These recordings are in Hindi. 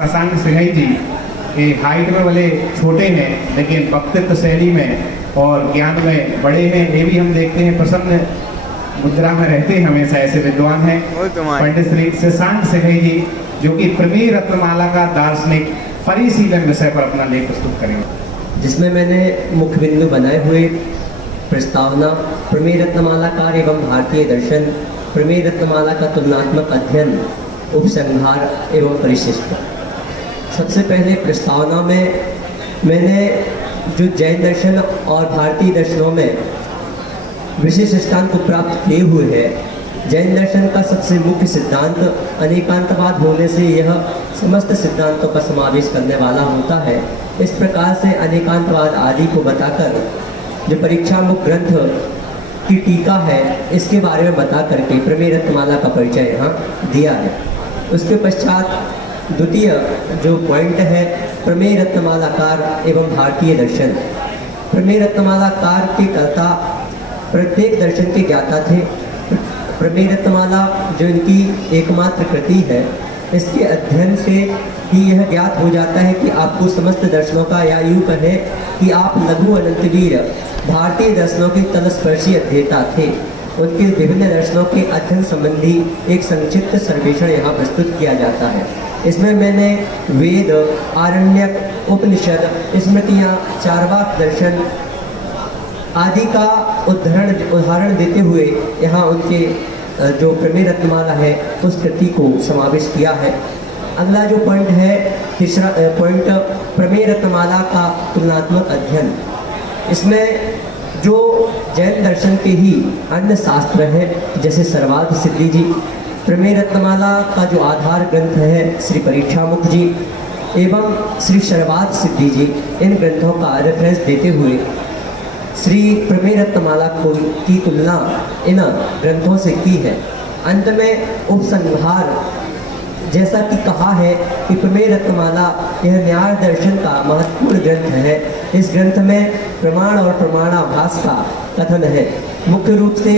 शशांक सिंह जी ये हाइट में भले छोटे हैं लेकिन वक्तृत्व शैली में और ज्ञान में बड़े हैं। ये भी हम देखते हैं प्रसन्न मुद्रा में रहते हैं हमेशा। ऐसे विद्वान हैं पंडित श्री शशांक सिंह जी जो कि प्रमेय रत्नमाला का दार्शनिक परिशीलन विषय पर अपना लेख प्रस्तुत करेंगे, जिसमें मैंने मुख्य बिंदु बनाए हुए प्रस्तावना, प्रमेय रत्नमाला कार्य एवं भारतीय दर्शन, प्रमेय रत्नमाला का तुलनात्मक अध्ययन, उपसंहार एवं परिशिष्ट। सबसे पहले प्रस्तावना में मैंने जो जैन दर्शन और भारतीय दर्शनों में विशेष स्थान को प्राप्त किए हुए हैं, जैन दर्शन का सबसे मुख्य सिद्धांत अनेकांतवाद होने से यह समस्त सिद्धांतों का समावेश करने वाला होता है। इस प्रकार से अनेकांतवाद आदि को बताकर जो परीक्षामुख ग्रंथ की टीका है इसके बारे में बता करके प्रमेय रत्नमाला का परिचय यहाँ दिया है। उसके पश्चात द्वितीय जो पॉइंट है प्रमेय रत्नमालाकार एवं भारतीय दर्शन। प्रमेय रत्नमालाकार के कर्ता प्रत्येक दर्शन के ज्ञाता थे। प्रमेय रत्नमाला जो इनकी एकमात्र कृति है, इसके अध्ययन से ही यह ज्ञात हो जाता है कि आपको समस्त दर्शनों का, या यूँ कहें कि आप लघु अनंतवीर भारतीय दर्शनों के तलस्पर्शी अध्येता थे। उनके विभिन्न दर्शनों के अध्ययन संबंधी एक संक्षिप्त सर्वेक्षण यहाँ प्रस्तुत किया जाता है। इसमें मैंने वेद, आरण्यक, उपनिषद, स्मृतियाँ, चार्वाक दर्शन आदि का उदाहरण देते हुए यहाँ उनके जो प्रमेय रत्नमाला है उस कृति को समावेश किया है। अगला जो पॉइंट है, तीसरा पॉइंट, प्रमेय रत्नमाला का तुलनात्मक अध्ययन। इसमें जो जैन दर्शन के ही अन्य शास्त्र हैं जैसे सर्वार्थ सिद्धि जी, प्रमेय रत्नमाला का जो आधार ग्रंथ है श्री परीक्षामुख जी एवं श्री सर्वार्थ सिद्धि जी, इन ग्रंथों का रेफरेंस देते हुए श्री प्रमेय रत्नमाला की तुलना इन ग्रंथों से की है। अंत में उपसंहार, जैसा कि कहा है कि प्रमेय रत्नमाला यह न्याय दर्शन का महत्वपूर्ण ग्रंथ है। इस ग्रंथ में प्रमाण और प्रमाणाभास का कथन है। मुख्य रूप से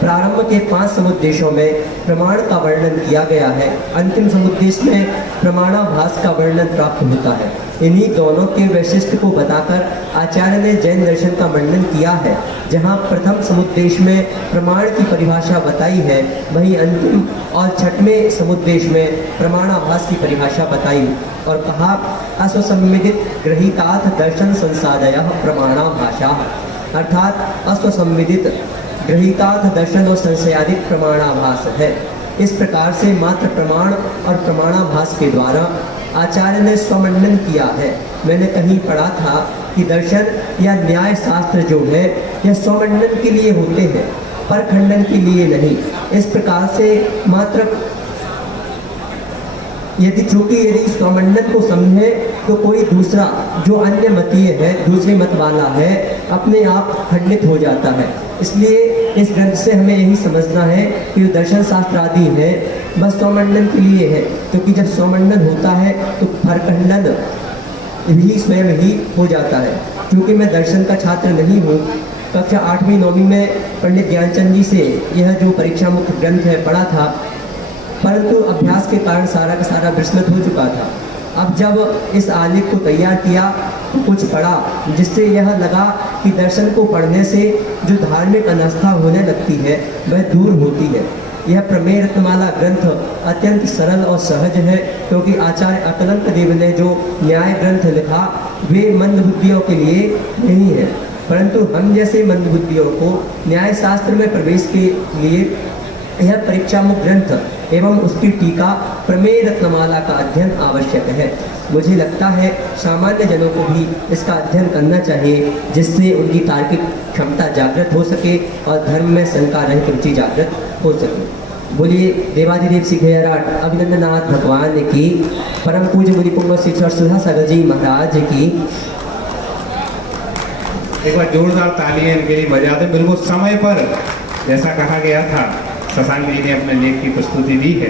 प्रारंभ के 5 समुद्देशों में प्रमाण का वर्णन किया गया है, अंतिम समुद्देश में प्रमाणाभास का वर्णन प्राप्त होता है। इन्हीं दोनों के वैशिष्ट्य को बताकर आचार्य ने जैन दर्शन का वर्णन किया है। जहाँ प्रथम समुद्देश में प्रमाण की परिभाषा बताई है, वहीं अंतिम और 6वें समुद्देश में प्रमाणाभास की परिभाषा बताई और कहा अस्वसंविदित गृहीतार्थ दर्शन संसादयः प्रमाणाभाषा, अर्थात अस्वसंविदित गृहीतार्थ दर्शन और संशयादित प्रमाणाभास है। इस प्रकार से मात्र प्रमाण और प्रमाणाभास के द्वारा आचार्य ने स्वमंडन किया है। मैंने कहीं पढ़ा था कि दर्शन या न्याय शास्त्र जो है यह स्वमंडन के लिए होते हैं, परखंडन के लिए नहीं। इस प्रकार से मात्र यदि स्वमंडन को समझे तो कोई दूसरा जो अन्य मतीय है, दूसरे मत वाला है, अपने आप खंडित हो जाता है। इसलिए इस ग्रंथ से हमें यही समझना है कि जो दर्शन शास्त्र आदि है बस स्वमंडन के लिए है, क्योंकि जब स्वमंडन होता है तो परखंडन भी स्वयं ही हो जाता है। क्योंकि मैं दर्शन का छात्र नहीं हूँ, कक्षा 8वीं 9वीं में पंडित ज्ञानचंद जी से यह जो परीक्षामुख ग्रंथ है पढ़ा था, परंतु अभ्यास के कारण सारा का सारा विस्मृत हो चुका था। अब जब इस आलेख को तैयार किया तो कुछ पढ़ा जिससे यह लगा कि दर्शन को पढ़ने से जो धार्मिक अनास्था होने लगती है वह दूर होती है। यह प्रमेय रत्नमाला ग्रंथ अत्यंत सरल और सहज है, क्योंकि आचार्य अकलंक देव ने जो न्याय ग्रंथ लिखा वे मंदबुद्धियों के लिए नहीं है, परंतु हम जैसे मंदबुद्धियों को न्याय शास्त्र में प्रवेश के लिए यह परीक्षामुख ग्रंथ एवं उसकी टीका प्रमेय रत्नमाला का अध्ययन आवश्यक है। मुझे लगता है सामान्य जनों को भी इसका अध्ययन करना चाहिए, जिससे उनकी तार्किक क्षमता जागृत हो सके और धर्म में शंका रहित रुचि जागृत हो सके। बोलिए देवादिदेव सिद्धेश्वर अभिनंदनाथ भगवान की, परम पूज्य मुनि पुंग शिक्षक सुधा सागर जी महाराज की। एक बार जोरदार तालियां इनके लिए बजा दें। बिल्कुल समय पर जैसा कहा गया था शशांक जी ने अपने लेख की प्रस्तुति दी है।